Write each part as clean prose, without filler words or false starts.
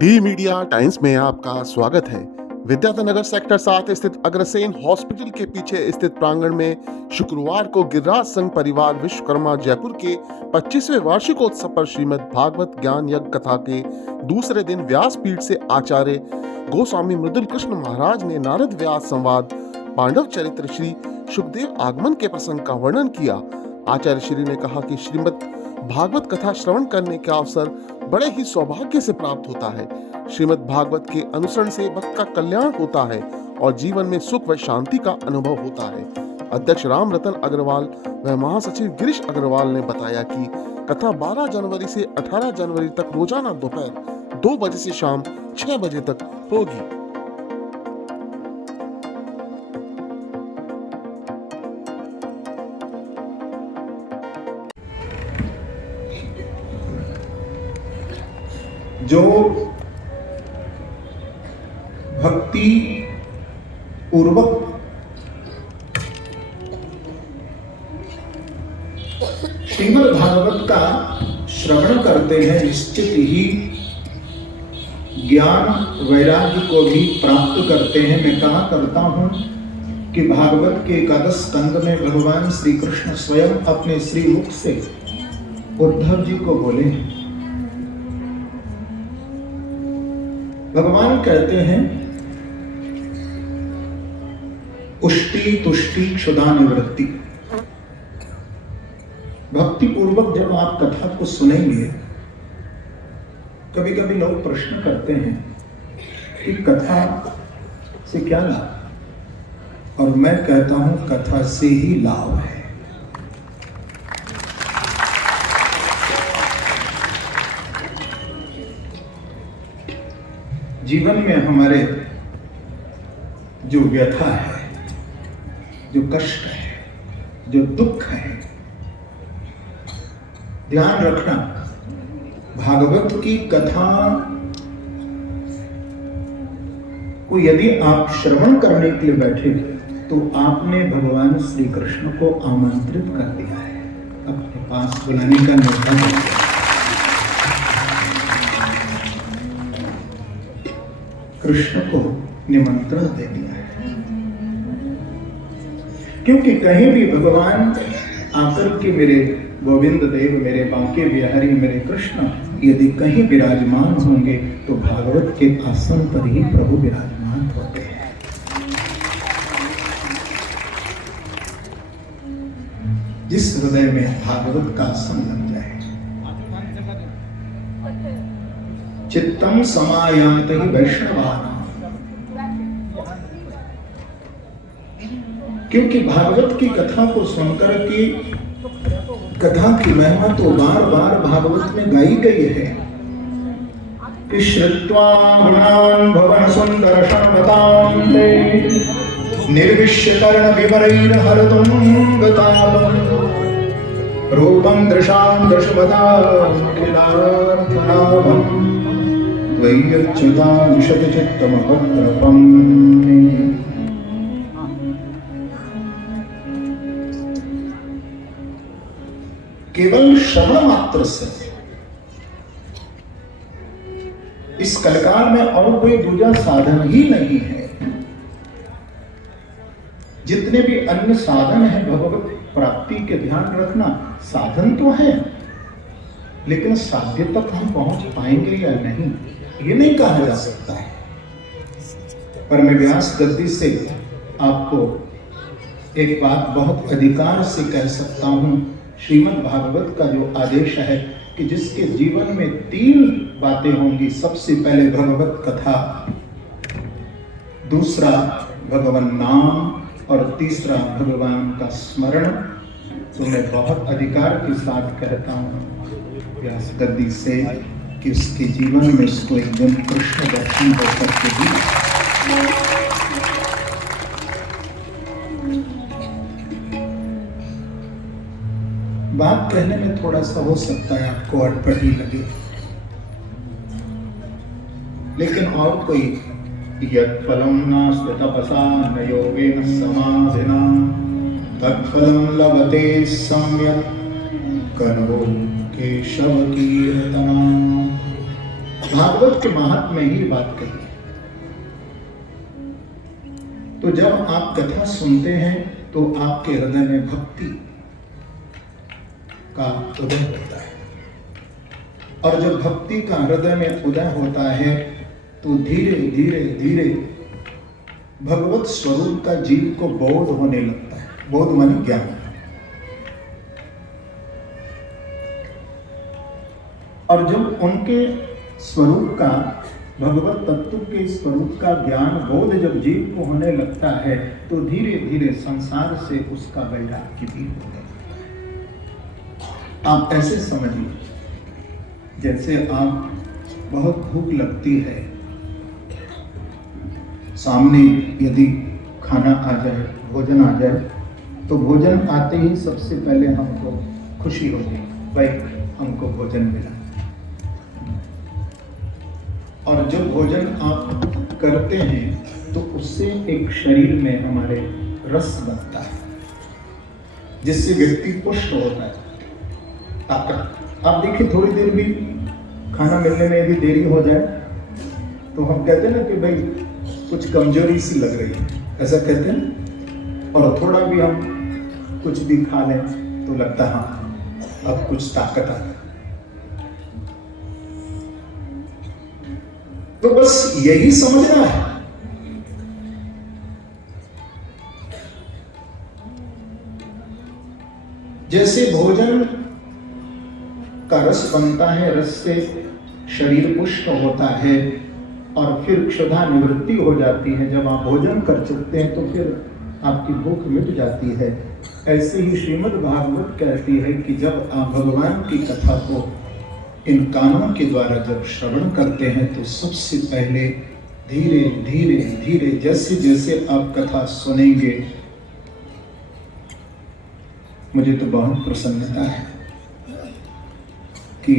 D media times में आपका स्वागत है। विद्याधर नगर सेक्टर 7 स्थित अग्रसेन हॉस्पिटल के पीछे स्थित प्रांगण में शुक्रवार को गिरिराज संघ परिवार विश्वकर्मा जयपुर के 25वें वार्षिकोत्सव पर श्रीमद् भागवत ज्ञान यज्ञ कथा के दूसरे दिन व्यासपीठ से आचार्य गोस्वामी मृदुल कृष्ण महाराज ने नारद व्यास संवाद पांडव चरित्र श्री सुखदेव आगमन के प्रसंग का वर्णन किया। आचार्य श्री ने कहा कि श्रीमद् भागवत कथा श्रवण करने का अवसर बड़े ही सौभाग्य से प्राप्त होता है। श्रीमद् भागवत के अनुसरण से भक्त का कल्याण होता है और जीवन में सुख व शांति का अनुभव होता है। अध्यक्ष राम रतन अग्रवाल व महासचिव गिरीश अग्रवाल ने बताया कि कथा 12 जनवरी से 18 जनवरी तक रोजाना दोपहर 2 बजे से शाम 6 बजे तक होगी। जो भक्ति पूर्वक श्रीमद् भागवत का श्रवण करते हैं, निश्चित ही ज्ञान वैराग्य को भी प्राप्त करते हैं। मैं कहा करता हूं कि भागवत के एकादश स्कंद में भगवान श्री कृष्ण स्वयं अपने श्री मुख से उद्धव जी को बोले हैं। भगवान कहते हैं उष्टि तुष्टि क्षुधा निवृत्ति। भक्ति पूर्वक जब आप कथा को सुनेंगे, कभी कभी लोग प्रश्न करते हैं कि कथा से क्या लाभ, और मैं कहता हूं कथा से ही लाभ है। जीवन में हमारे जो व्यथा है, जो कष्ट है, जो दुख है, ध्यान रखना, भागवत की कथा को यदि आप श्रवण करने के लिए बैठे तो आपने भगवान श्री कृष्ण को आमंत्रित कर दिया है, अपने पास बुलाने का निर्णय कर दिया। कृष्ण को निमंत्रण दे दिया है, क्योंकि कहीं भी भगवान आकर के मेरे गोविंद देव, मेरे बांके बिहारी, मेरे कृष्ण यदि कहीं विराजमान होंगे तो भागवत के आसन पर ही प्रभु विराजमान होते हैं। जिस हृदय में भागवत का आसन लग जाए, चित्तम समायान्ति वैष्णवानां, क्योंकि भागवत की कथा को सुनकर के कथा की महिमा तो बार बार भागवत में गाई गई है कि श्रुत्वा गुणान् भवन सुंदर शर्मतां ते निर्विश्य कर्ण विवरैर हरतुं गतापम् रूपं दृशां दृशमदां खिलार्थनाभम् वैयच्युता विशतचित्तमभद्रपम्। केवल श्रवण मात्र से इस कलकार में और कोई दूसरा साधन ही नहीं है। जितने भी अन्य साधन है भगवत प्राप्ति के, ध्यान रखना, साधन तो है, लेकिन साध्य तक हम पहुंच पाएंगे या नहीं ये नहीं कहा जा सकता है। पर मैं व्यास गद्दी से आपको एक बात बहुत अधिकार से कह सकता हूं। श्रीमद् भागवत का जो आदेश है कि जिसके जीवन में 3 बातें होंगी, सबसे पहले भगवत कथा, दूसरा भगवान नाम और तीसरा भगवान का स्मरण, तो मैं बहुत अधिकार के साथ कहता हूं व्यास गद्दी से कि उसके जीवन में उसको एकदम कृष्ण दर्शन हो सकते हैं। बात कहने में थोड़ा सा हो सकता है आपको अटपटी लगे, लेकिन और कोई यत्फलं नास्ति तपसा न योगेन समाधिना तत्फलं लभते सम्यक् करो केशव कीर्तना। भागवत के महात्म्य में ही बात कही है। तो जब आप कथा सुनते हैं तो आपके हृदय में भक्ति का उदय होता है, और जब भक्ति का हृदय में उदय होता है तो धीरे धीरे धीरे भगवत स्वरूप का जीव को बोध होने लगता है। बोध माने ज्ञान। और जब उनके स्वरूप का, भगवत तत्व के स्वरूप का ज्ञान बोध जब जीव को होने लगता है तो धीरे धीरे संसार से उसका वैराग्य भी हो जाता है। आप ऐसे समझिए, जैसे आप बहुत भूख लगती है, सामने यदि खाना आ जाए, भोजन आ जाए, तो भोजन आते ही सबसे पहले हमको खुशी होती, भाई हमको भोजन मिला। और जब भोजन आप करते हैं तो उससे एक शरीर में हमारे रस बनता है, जिससे व्यक्ति पुष्ट होता है, ताकत। आप देखिए, थोड़ी देर भी खाना मिलने में यदि देरी हो जाए तो हम कहते हैं ना कि भाई कुछ कमजोरी सी लग रही है, ऐसा कहते हैं। और थोड़ा भी हम कुछ भी खा लें तो लगता है हाँ अब कुछ ताकत आ गई। तो बस यही समझना है। जैसे भोजन का रस बनता है, रस से शरीर पुष्ट होता है और फिर क्षुधा निवृत्ति हो जाती है। जब आप भोजन कर चुकते हैं तो फिर आपकी भूख मिट जाती है। ऐसे ही श्रीमद् भागवत कहती है कि जब आप भगवान की कथा को इन कानों के द्वारा जब श्रवण करते हैं तो सबसे पहले धीरे धीरे धीरे जैसे जैसे आप कथा सुनेंगे, मुझे तो बहुत प्रसन्नता है कि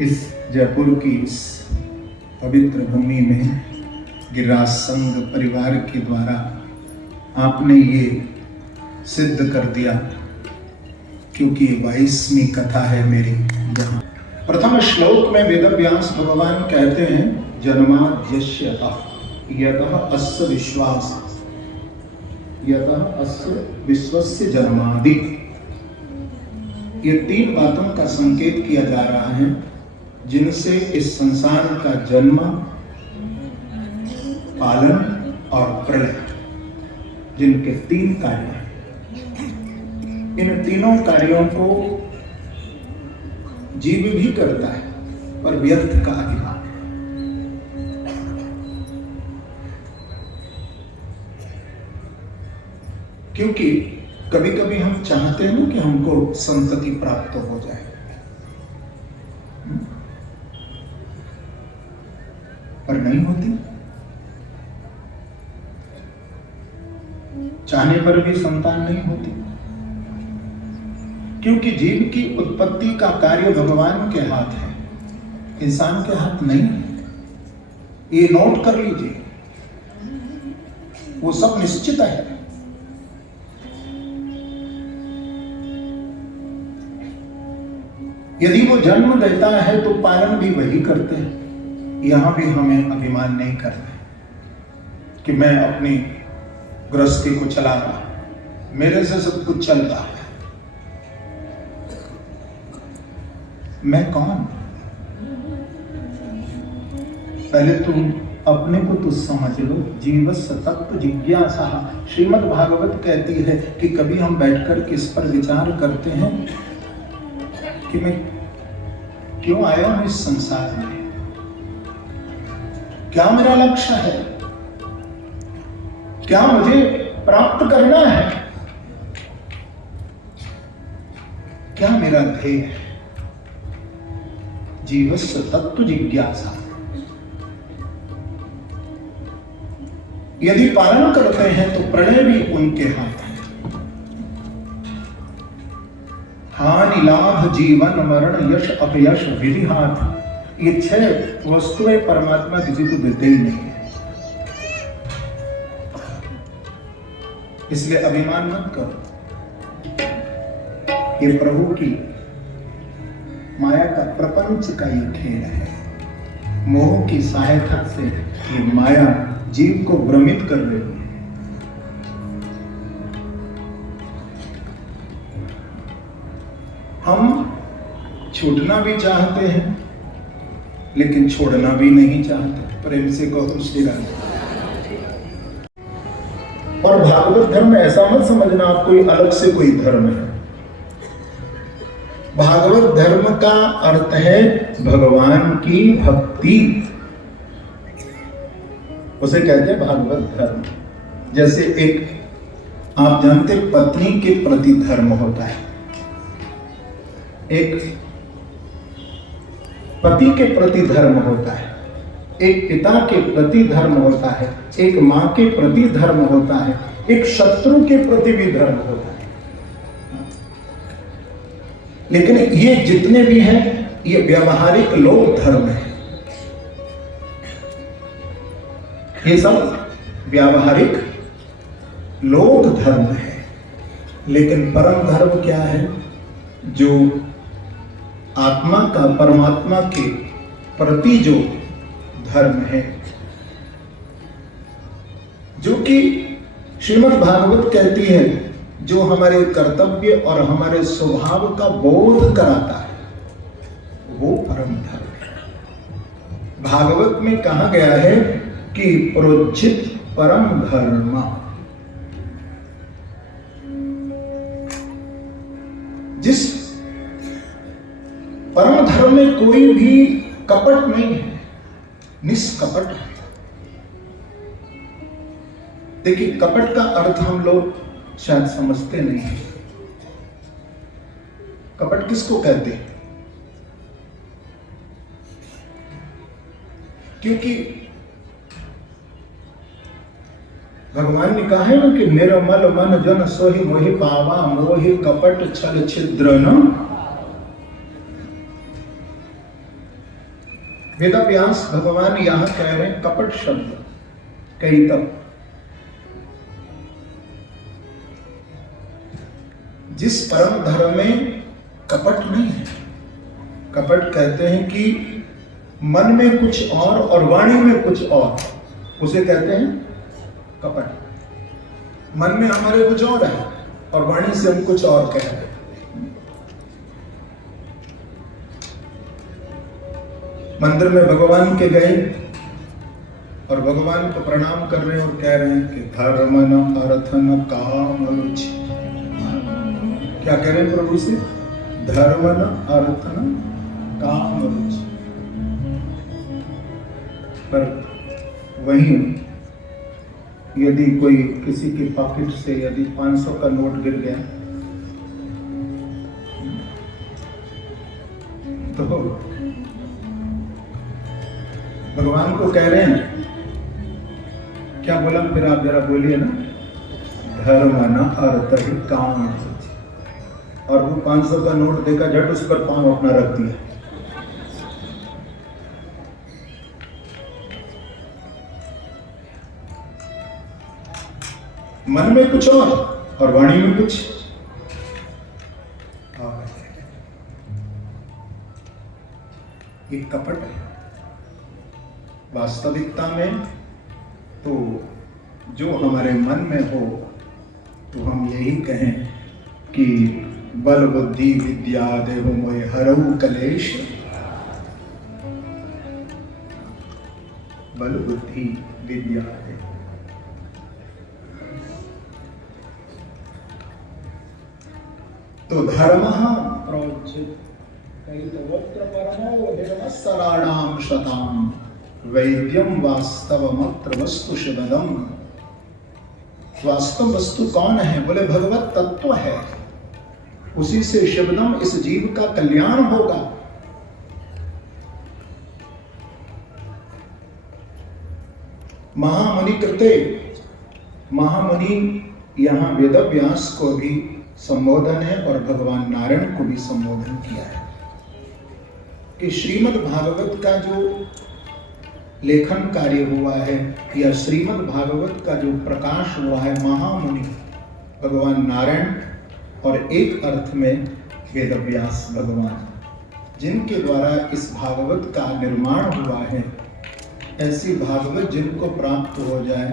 इस जयपुर की इस पवित्र भूमि में गिरिराज संघ परिवार के द्वारा आपने ये सिद्ध कर दिया, क्योंकि 22वीं कथा है मेरी यहाँ। प्रथम श्लोक में वेदव्यास भगवान कहते हैं, जन्माद्यस्यतः यतः अस्य विश्वास, यतः अस्य विश्वस्य जन्मादि। ये 3 बातों का संकेत किया जा रहा है जिनसे इस संसार का जन्म, पालन और प्रलय, जिनके 3 कार्य हैं। इन तीनों कार्यों को जीव भी करता है पर व्यर्थ का अभिमान है। क्योंकि कभी कभी हम चाहते हैं ना कि हमको संतति प्राप्त हो जाए, पर नहीं होती। चाहने पर भी संतान नहीं होती, क्योंकि जीव की उत्पत्ति का कार्य भगवान के हाथ है, इंसान के हाथ नहीं है। ये नोट कर लीजिए, वो सब निश्चित है। यदि वो जन्म देता है तो पालन भी वही करते हैं। यहां भी हमें अभिमान नहीं करना कि मैं अपनी गृहस्थी को चला रहा, मेरे से सब कुछ चल रहा है। मैं कौन? पहले तुम अपने को तो समझ लो। जीवस्य तत्व जिज्ञासा। श्रीमद् भागवत कहती है कि कभी हम बैठकर किस पर विचार करते हैं कि मैं क्यों आया हूं इस संसार में, क्या मेरा लक्ष्य है, क्या मुझे प्राप्त करना है, क्या मेरा ध्येय है। जीवस्य तत्व जिज्ञासा। यदि पालन करते हैं तो प्रलय भी उनके हाथ है। हानि लाभ जीवन मरण यश अपयश विधि हाथ। ये 6 वस्तुएं परमात्मा किसी को देते ही नहीं है। इसलिए अभिमान मत करो। ये प्रभु की माया का, प्रपंच का ये खेल है। मोह की सहायता से ये माया जीव को भ्रमित कर रही है। हम छूटना भी चाहते हैं लेकिन छोड़ना भी नहीं चाहते। प्रेम से कहो श्री राम। और भागवत धर्म ऐसा मत समझना आप कोई अलग से कोई धर्म है। भागवत धर्म का अर्थ है भगवान की भक्ति, उसे कहते हैं भागवत धर्म। जैसे एक आप जानते पत्नी के प्रति धर्म होता है, एक पति के प्रति धर्म होता है, एक पिता के प्रति धर्म होता है, एक मां के प्रति धर्म होता है, एक शत्रु के प्रति भी धर्म होता है। लेकिन ये जितने भी हैं ये व्यावहारिक लोक धर्म है, ये सब व्यावहारिक लोक धर्म है। लेकिन परम धर्म क्या है? जो आत्मा का परमात्मा के प्रति जो धर्म है, जो कि श्रीमद् भागवत कहती है, जो हमारे कर्तव्य और हमारे स्वभाव का बोध कराता है, वो परम धर्म है। भागवत में कहा गया है कि प्रोज्झित परम धर्म, जिस परम धर्म में कोई भी कपट नहीं है, निष्कपट है। देखिए कपट का अर्थ हम लोग शायद समझते नहीं हैं। कपट किसको कहते हैं? क्योंकि भगवान ने कहा है ना कि निर्मल मन जन सोहि मोहि पावा, मोहि कपट छल छिद्र न। वेदव्यास भगवान यहां कह रहे हैं कपट शब्द कई तब, जिस परम धर्म में कपट नहीं है। कपट कहते हैं कि मन में कुछ और वाणी में कुछ और, उसे कहते हैं कपट। मन में हमारे कुछ और है और वाणी से हम कुछ और कह रहे हैं। मंदिर में भगवान के गए और भगवान को प्रणाम कर रहे हैं और कह रहे हैं कि धर्म न अर्थ न काम रुचि। क्या कह रहे हैं प्रभु से? धर्म न अर्थ न काम रुचि। पर वहीं यदि कोई किसी की पॉकेट से यदि 500 का नोट गिर गया तो भगवान को कह रहे हैं, क्या बोला फिर आप जरा बोलिए ना, धर्म न अर्थ ही काम। और वो 500 का नोट देखा, झट उस पर पांव अपना रख दिया। मन में कुछ और वाणी में कुछ। ये कपट है। वास्तविकता में तो जो हमारे मन में हो तो हम यही कहें कि बल बुद्धि विद्या देव मोहि हरऊ कलेश। बल बुद्धि विद्या है। तो धर्म प्रोज्झित कैतवत्र परमो निर्मत्सराणाम शताम वैद्यम वास्तवमत्र वस्तु शिवदम। वास्तव वस्तु कौन है? बोले भगवत तत्व है, उसी से शिवदम इस जीव का कल्याण होगा। महामुनि कृते, महामुनि यहां वेदव्यास को भी संबोधन है और भगवान नारायण को भी संबोधन किया है कि श्रीमद् भागवत का जो लेखन कार्य हुआ है या श्रीमद् भागवत का जो प्रकाश हुआ है, महामुनि भगवान नारायण और एक अर्थ में वेदव्यास भगवान, जिनके द्वारा इस भागवत का निर्माण हुआ है, ऐसी भागवत जिनको प्राप्त हो जाए,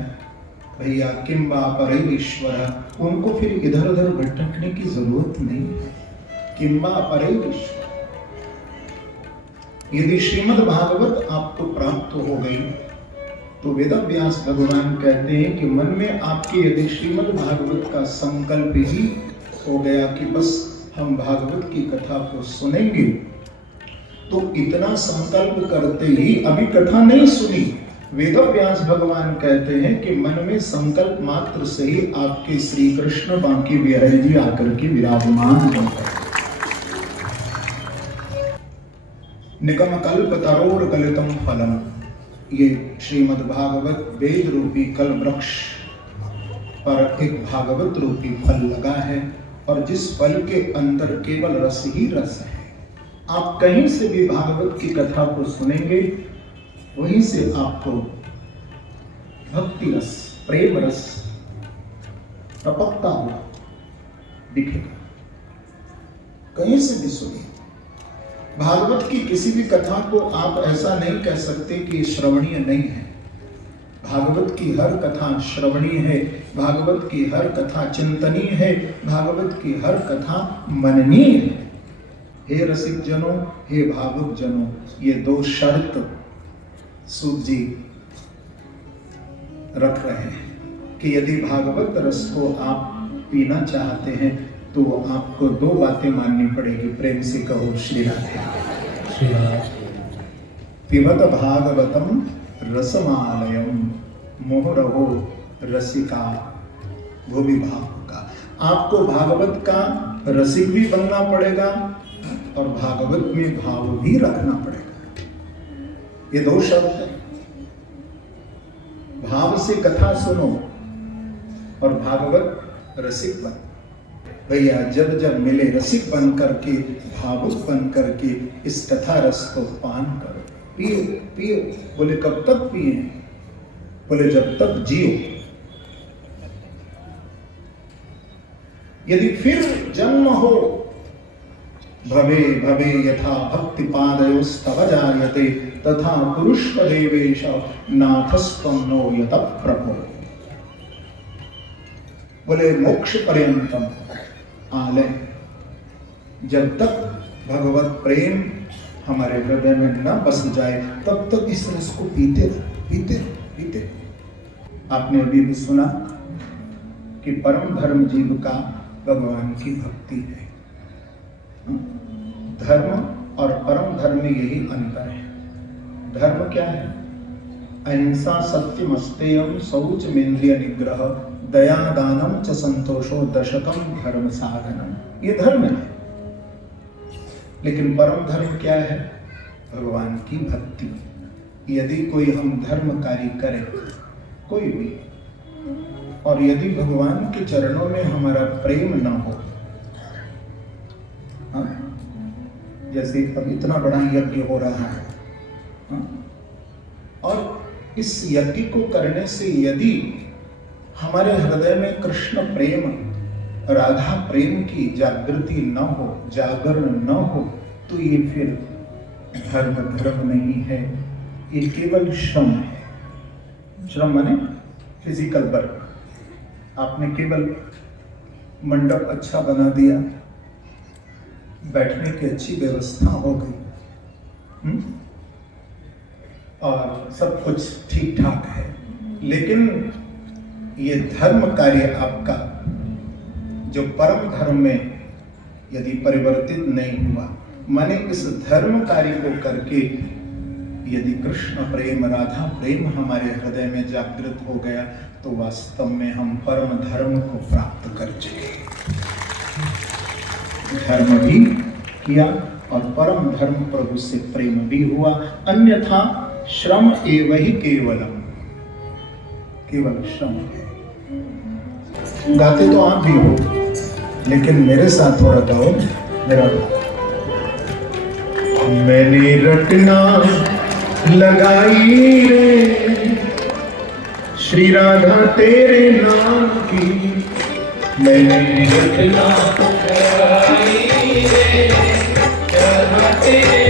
भैया किंबा परैरीश्वर, उनको फिर इधर उधर भटकने की जरूरत नहीं है। किंबा परैरीश्वर, यदि श्रीमद् भागवत आपको प्राप्त हो गई तो वेदव्यास भगवान कहते हैं कि मन में आपके यदि श्रीमद् भागवत का संकल्प ही हो गया कि बस हम भागवत की कथा को सुनेंगे, तो इतना संकल्प करते ही, अभी कथा नहीं सुनी, वेदव्यास भगवान कहते हैं कि मन में संकल्प मात्र से ही आपके श्री कृष्ण बांकी बिहारी जी आकर के विराजमान होते। निगम कल्प तरोर गलितम फलम, ये श्रीमद् भागवत वेद रूपी कल वृक्ष पर एक भागवत रूपी फल लगा है, और जिस फल के अंदर केवल रस ही रस है। आप कहीं से भी भागवत की कथा को सुनेंगे, वहीं से आपको भक्ति रस, प्रेम रस टपकता हुआ दिखेगा। कहीं से भी सुनिए, भागवत की किसी भी कथा को आप ऐसा नहीं कह सकते कि श्रवणीय नहीं है। भागवत की हर कथा श्रवणीय है, भागवत की हर कथा चिंतनीय है, भागवत की हर कथा मननीय है। हे रसिक जनों, हे भावुक जनों, ये दो शर्त सूत जी रख रहे हैं कि यदि भागवत रस को आप पीना चाहते हैं तो आपको दो बातें माननी पड़ेगी। प्रेम से कहो श्री राधे। पिबत भागवतम रसमालयम मोहरहो रसिका भूमि भाव का। आपको भागवत का रसिक भी बनना पड़ेगा और भागवत में भाव भी रखना पड़ेगा। ये दो शब्द है। भाव से कथा सुनो और भागवत रसिक बन। भैया जब जब मिले रसिक बन करके, भावुक बन करके इस कथा रस को पान करो, पियो पियो। बोले कब तक पिए? बोले जब तक जियो। यदि फिर जन्म हो, भवे भवे यथा भक्ति पादयोस्तव जायते तथा पुरुष देवेश नाथस्त्वं नो यत प्रभो। बोले मोक्ष पर्यंतम आलय, जब तक भगवत प्रेम हमारे हृदय में न बस जाए तब तक इस रस को पीते पीते पीते। आपने अभी भी सुना कि परम धर्म जीव का भगवान की भक्ति है। धर्म और परम धर्म में यही अंतर है। धर्म क्या है? अहिंसा सत्यम अस्तेयम शौचमेन्द्रिय निग्रह दया दानम च संतोषो दशकम धर्म साधनम। ये धर्म है। लेकिन परम धर्म क्या है? भगवान की भक्ति। यदि कोई हम धर्म कार्य करें, कोई भी, और यदि भगवान के चरणों में हमारा प्रेम न हो, जैसे अब इतना बड़ा यज्ञ हो रहा है, और इस यज्ञ को करने से यदि हमारे हृदय में कृष्ण प्रेम, राधा प्रेम की जागृति न हो, जागरण न हो, तो ये फिर धर्म नहीं है, ये केवल श्रम है। श्रम माने फिजिकल वर्क। आपने केवल मंडप अच्छा बना दिया, बैठने की अच्छी व्यवस्था हो गई, और सब कुछ ठीक ठाक है, लेकिन ये धर्म कार्य आपका जो परम धर्म में यदि परिवर्तित नहीं हुआ, माने इस धर्म कार्य को करके यदि कृष्ण प्रेम, राधा प्रेम हमारे हृदय में जागृत हो गया, तो वास्तव में हम परम धर्म को प्राप्त कर चुके। धर्म भी किया और परम धर्म प्रभु से प्रेम भी हुआ। अन्यथा श्रम एव ही केवलम, केवल श्रम है। गाते तो आप भी हो, लेकिन मेरे साथ थोड़ा गाओ। मेरा मैंने रटना लगाई रे श्री राधा तेरे नाम की, मैंने रटना लगाई रे राधा तेरे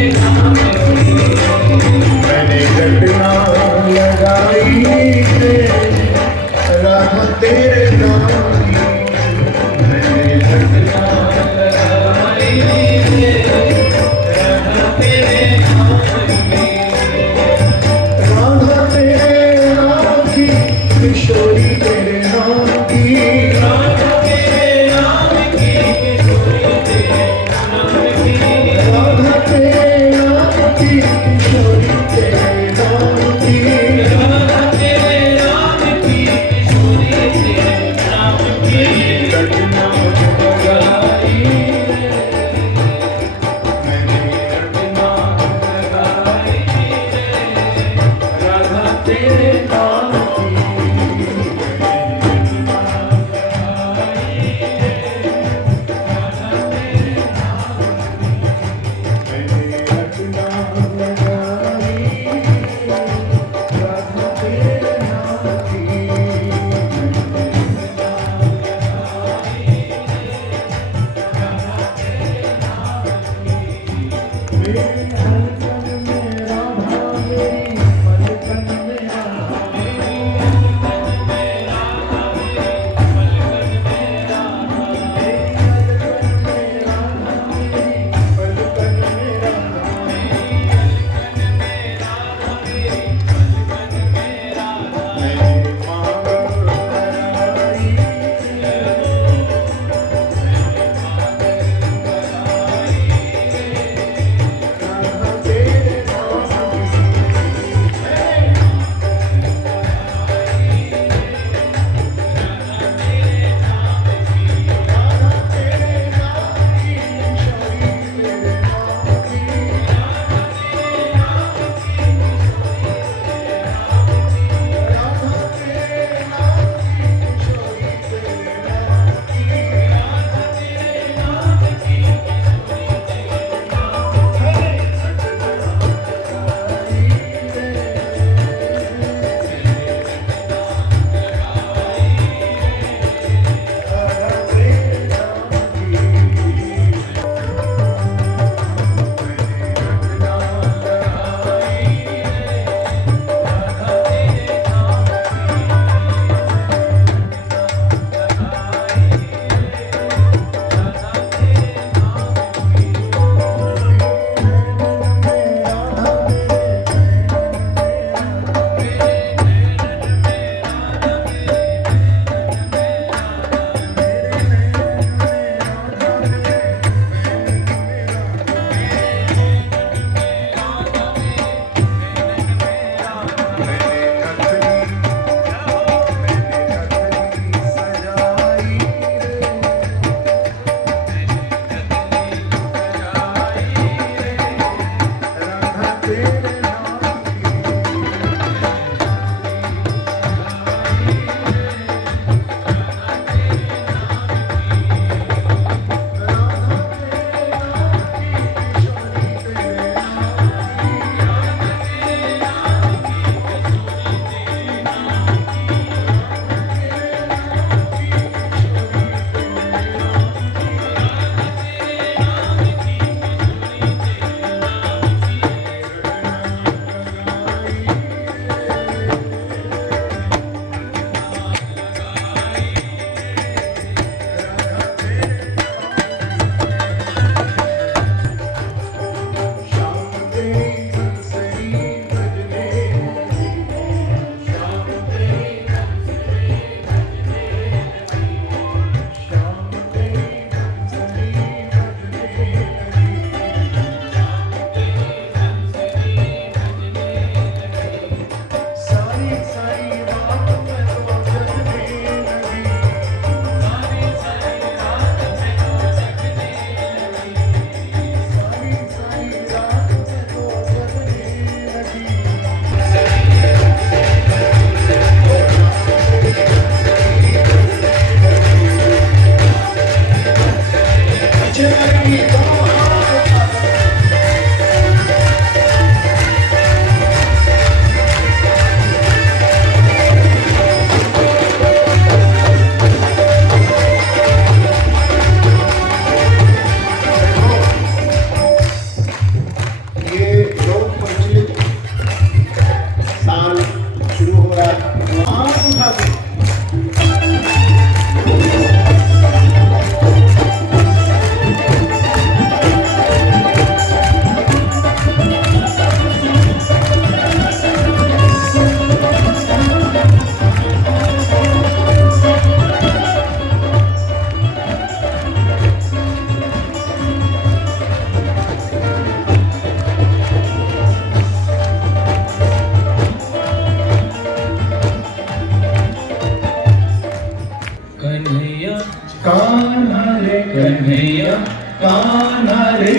कन्हैया कान्हा रे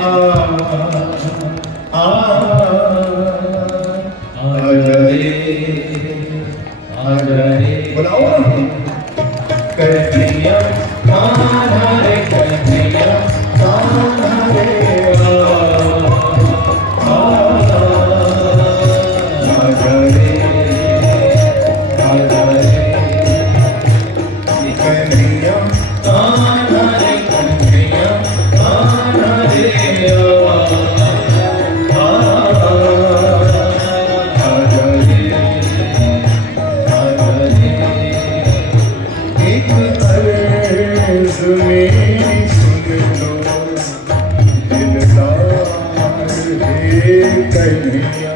आ रे बुलाओ कन्हैया कान्हा रे कन्हैया कान्हा रे कन्हैया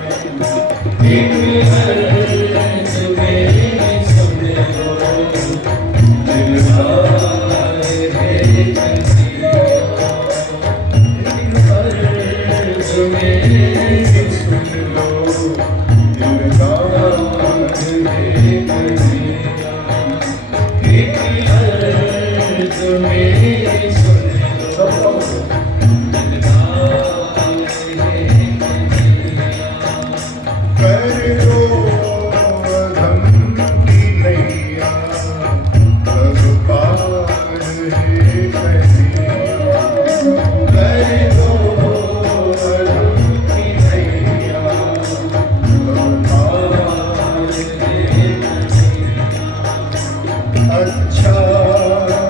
अच्छा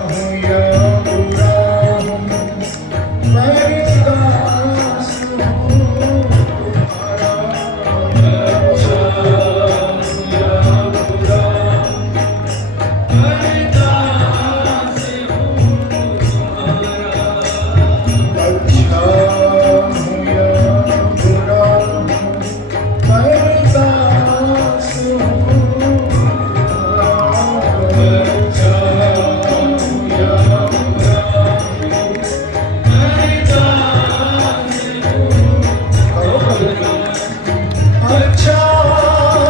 हूँ या बुरा हूँ मैं दास हूँ तुम्हारा अच्छा हूँ या बुरा मैं दास हूँ तुम्हारा अच्छा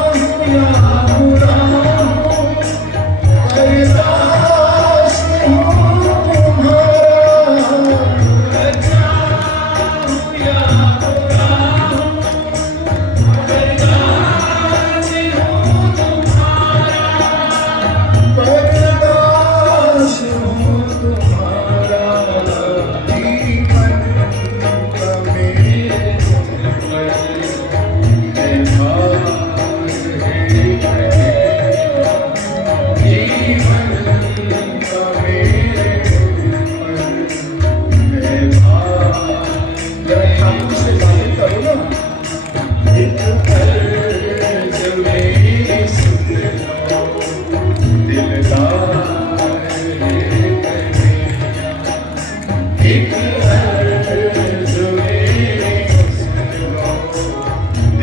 हूँ या बुरा मैं दास हूँ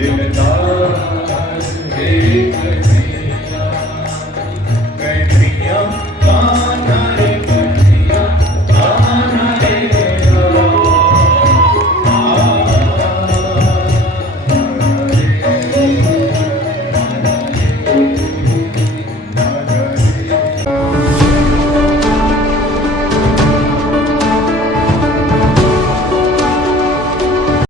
दिलदार है